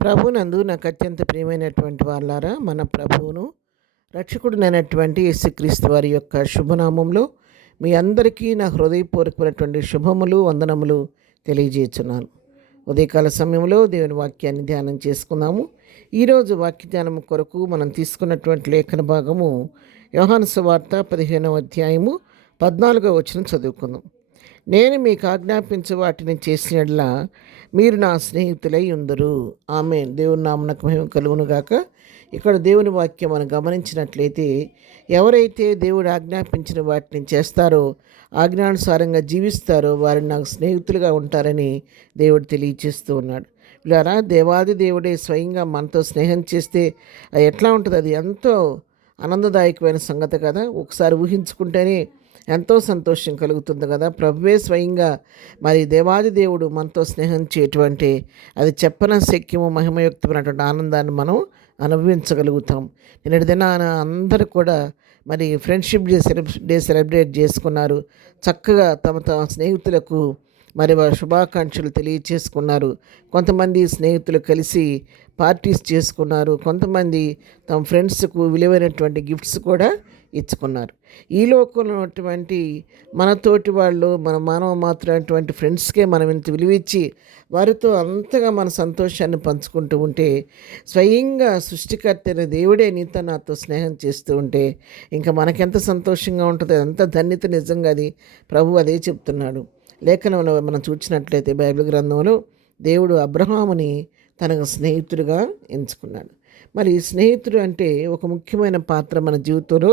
ప్రభునందు నాకు అత్యంత ప్రియమైనటువంటి వాళ్ళారా, మన ప్రభువును రక్షకుడునైనటువంటి యేసుక్రీస్తు వారి యొక్క శుభనామంలో మీ అందరికీ నా హృదయపూర్వకమైనటువంటి శుభములు వందనములు తెలియజేస్తున్నాను. ఉదయకాల సమయంలో దేవుని వాక్యాన్ని ధ్యానం చేసుకుందాము. ఈరోజు వాక్య ధ్యానం కొరకు మనం తీసుకున్నటువంటి లేఖన భాగము యోహాను సువార్త 15వ అధ్యాయము 14వ వచనం చదువుకుందాం. నేను మీకు ఆజ్ఞాపించే వాటిని చేసినట్లా మీరు నా స్నేహితులై ఉందరు. ఆమేన్. దేవుని నామమునకు మహిమ కలుగును గాక. ఇక్కడ దేవుని వాక్యం మనం గమనించినట్లయితే, ఎవరైతే దేవుడు ఆజ్ఞాపించిన వాటిని చేస్తారో, ఆజ్ఞానుసారంగా జీవిస్తారో వారు నాకు స్నేహితులుగా ఉంటారని దేవుడు తెలియచేస్తూ ఉన్నాడు. ఇలా దేవాది దేవుడే స్వయంగా మనతో స్నేహం చేస్తే అది ఎట్లా ఉంటుంది? అది ఎంతో ఆనందదాయకమైన సంగతి కదా. ఒకసారి ఊహించుకుంటేనే ఎంతో సంతోషం కలుగుతుంది కదా. ప్రభువే స్వయంగా మరి దేవాది దేవుడు మనతో స్నేహం చేయటువంటి అది చెప్పన శక్యము మహిమయుక్తమైనటువంటి ఆనందాన్ని మనం అనుభవించగలుగుతాం. నిన్నటి దినాన అందరూ కూడా మరి ఫ్రెండ్షిప్ డే సెలబ్రేట్ చేసుకున్నారు. చక్కగా తమ స్నేహితులకు మరి వారి శుభాకాంక్షలు తెలియచేసుకున్నారు. కొంతమంది స్నేహితులు కలిసి పార్టీస్ చేసుకున్నారు. కొంతమంది తమ ఫ్రెండ్స్కు విలువైనటువంటి గిఫ్ట్స్ కూడా ఇచ్చుకున్నారు. ఈ లోకంలో ఉన్నటువంటి మనతోటి వాళ్ళు మన మానవ మాత్రమైనటువంటి ఫ్రెండ్స్కే మనం ఇంత విలువిచ్చి వారితో అంతగా మన సంతోషాన్ని పంచుకుంటూ ఉంటే, స్వయంగా సృష్టికర్త అయిన దేవుడే నీతో నాతో స్నేహం చేస్తూ ఉంటే ఇంకా మనకెంత సంతోషంగా ఉంటుందో, ఎంత ధన్యత. నిజంగా అది ప్రభు అదే చెప్తున్నాడు. లేఖనంలో మనం చూసినట్లయితే బైబిల్ గ్రంథంలో దేవుడు అబ్రహాముని తనకు స్నేహితుడిగా ఎంచుకున్నాడు. మరి స్నేహితుడు అంటే ఒక ముఖ్యమైన పాత్ర మన జీవితంలో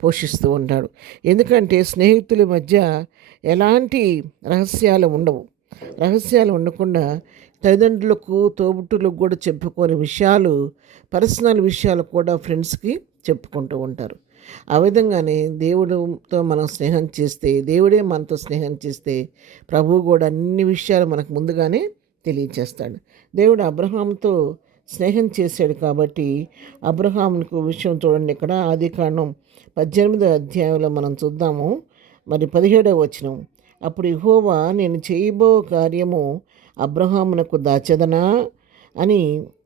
పోషిస్తూ ఉంటాడు. ఎందుకంటే స్నేహితుల మధ్య ఎలాంటి రహస్యాలు ఉండవు. రహస్యాలు ఉండకుండా తల్లిదండ్రులకు తోబుట్టులకు కూడా చెప్పుకోని విషయాలు, పర్సనల్ విషయాలు కూడా ఫ్రెండ్స్కి చెప్పుకుంటూ ఉంటారు. ఆ విధంగానే దేవుడితో మనం స్నేహం చేస్తే, దేవుడే మనతో స్నేహం చేస్తే ప్రభువు కూడా అన్ని విషయాలు మనకు ముందుగానే తెలియచేస్తాడు. దేవుడు అబ్రహాంతో స్నేహం చేశాడు కాబట్టి అబ్రహాముకు విషయం చూడండి. ఇక్కడ ఆదికాండం 18వ అధ్యాయంలో మనం చూద్దాము. మరి 17వ వచనం, అప్పుడు యెహోవా నేను చేయబో కార్యము అబ్రహామునకు దాచెదనా అని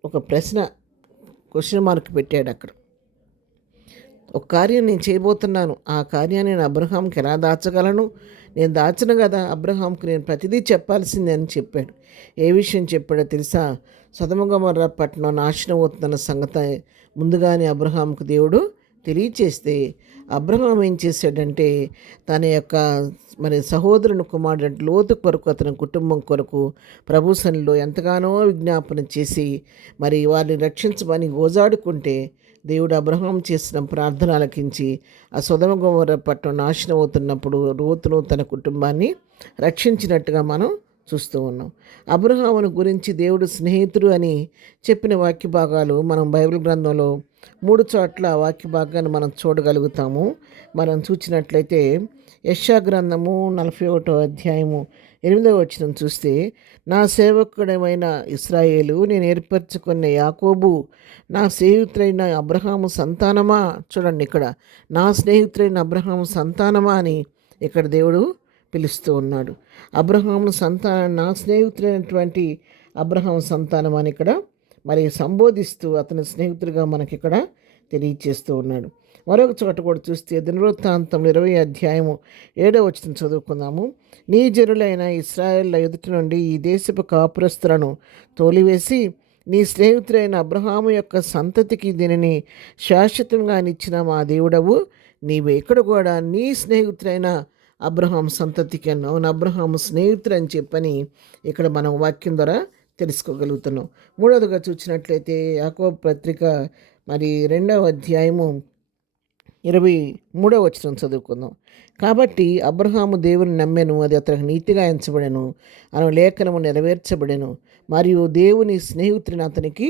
ఒక క్వశ్చన్ మార్క్ పెట్టాడు అక్కడ. ఒక కార్యం నేను చేయబోతున్నాను, ఆ కార్యాన్ని నేను అబ్రహాంకి ఎలా దాచగలను? నేను దాచను కదా, అబ్రహాంకు నేను ప్రతిదీ చెప్పాల్సిందే అని చెప్పాడు. ఏ విషయం చెప్పాడో తెలుసా? సొదొమ గొమొర్రా పట్టణం నాశనం అవుతున్న సంగతి ముందుగానే అబ్రహాంకు దేవుడు తెలియచేస్తే, అబ్రహాం ఏం చేశాడంటే తన యొక్క మరి సహోదరుని కుమారుడు లోతు కొరకు, అతని కుటుంబం కొరకు ప్రభు సన్నిధిలో ఎంతగానో విజ్ఞాపన చేసి మరి వారిని రక్షించమని గోజాడుకుంటే, దేవుడు అబ్రహాం చేసిన ప్రార్థన ఆలకించి ఆ సొదొమ గొమొర్రా పట్టణం నాశనం అవుతున్నప్పుడు లోతును తన కుటుంబాన్ని రక్షించినట్టుగా మనం చూస్తూ ఉన్నాం. అబ్రహామును గురించి దేవుడు స్నేహితుడు అని చెప్పిన వాక్య భాగాలు మనం బైబిల్ గ్రంథంలో 3 చోట్ల వాక్య భాగాన్ని మనం చూడగలుగుతాము. మనం చూసినట్లయితే యెషయా గ్రంథము 41వ అధ్యాయము 8వ వచనం చూస్తే, నా సేవకుడమైన ఇశ్రాయేలు, నేను ఏర్పరచుకున్న యాకోబు, నా స్నేహితుడైన అబ్రహాము సంతానమా. చూడండి, ఇక్కడ నా స్నేహితుడైన అబ్రహాము సంతానమా అని ఇక్కడ దేవుడు పిలుస్తూ ఉన్నాడు. అబ్రహాము నా స్నేహితుడైనటువంటి అబ్రహాము సంతానం అని ఇక్కడ మరి సంబోధిస్తూ అతని స్నేహితుడిగా మనకి ఇక్కడ తెలియచేస్తూ ఉన్నాడు. మరొక చోట కూడా చూస్తే దినవృత్తాంతం 20వ అధ్యాయము 7వ వచనం చదువుకుందాము. నీ జనులైన ఇశ్రాయేళ్ల ఎదుటి నుండి ఈ దేశపు కాపురస్తులను తోలివేసి నీ స్నేహితుడైన అబ్రహాము యొక్క సంతతికి దీనిని శాశ్వతంగా నిచ్చిన మా దేవుడవు నీవే. ఇక్కడ కూడా నీ స్నేహితుడైన అబ్రహాం సంతతికి అన్నావు, అబ్రహాము స్నేహితుడు అని చెప్పని ఇక్కడ మనం వాక్యం ద్వారా తెలుసుకోగలుగుతున్నాం. మూడవదిగా చూసినట్లయితే యాకోబు పత్రిక మరి 2వ అధ్యాయము 23వ వచనం చదువుకుందాం. కాబట్టి అబ్రహాము దేవుని నమ్మెను, అది అతనికి నీతిగా ఎంచబడెను అను లేఖనము నెరవేర్చబడెను, మరియు దేవుని స్నేహితుడిని అతనికి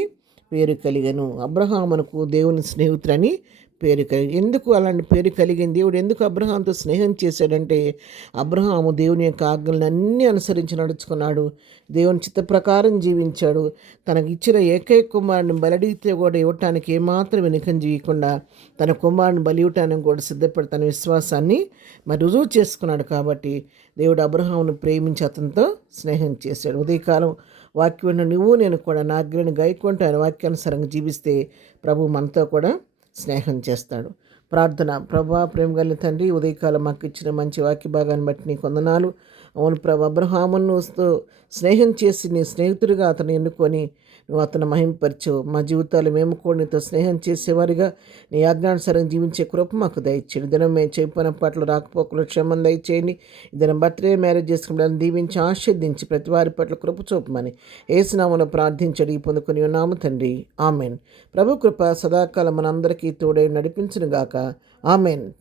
పేరు కలిగెను. అబ్రహామునకు దేవుని స్నేహితుడని పేరు కలిగి. ఎందుకు అలాంటి పేరు కలిగింది? దేవుడు ఎందుకు అబ్రహాంతో స్నేహం చేశాడంటే, అబ్రహాము దేవుని యొక్క ఆజ్ఞలను అన్నీ అనుసరించి నడుచుకున్నాడు. దేవుని చిత్త ప్రకారం జీవించాడు. తనకి ఇచ్చిన ఏకైక కుమారుని బలిడితే కూడా ఇవ్వటానికి ఏమాత్రం వెనుకం చేయకుండా తన కుమారుని బలి ఇవ్వటానికి కూడా సిద్ధపడి తన విశ్వాసాన్ని మరి రుజువు చేసుకున్నాడు. కాబట్టి దేవుడు అబ్రహామును ప్రేమించి అతనితో స్నేహం చేశాడు. ఉదయకాలం వాక్యం నువ్వు నేను కూడా నా ఆజ్ఞను గైకుంటూ ఆయన వాక్యానుసారంగా జీవిస్తే ప్రభు మనతో కూడా స్నేహం చేస్తాడు. ప్రార్థన. ప్రభా, ప్రేమ కలిగిన తండ్రి, ఉదయకాలం మాకు ఇచ్చిన మంచి వాక్య భాగాన్ని బట్టి నీకు వందనాలు. అవును ప్రభు, అబ్రహామును స్నేహం చేసి నీ స్నేహితుడిగా అతను ఎన్నుకొని నువ్వు అతను మహింపరచవు. మా జీవితాలు మేము కూడా నీతో స్నేహం చేసేవారిగా నీ ఆజ్ఞానుసారం జీవించే కృప మాకు దయచేయండి. దినం మేము చెప్పిన పట్ల రాకపోకలు క్షేమం దయచేయండి. దినం బర్త్డే మ్యారేజ్ చేసుకుని దీవించి ఆశీర్దించి ప్రతి వారి పట్ల కృప చూపమని యేసు నామములో ప్రార్థించడి పొందుకొని ఉన్నాము తండ్రి. ఆమెన్. ప్రభు కృప సదాకాలం మనందరికీ తోడై నడిపించును గాక. ఆమెన్.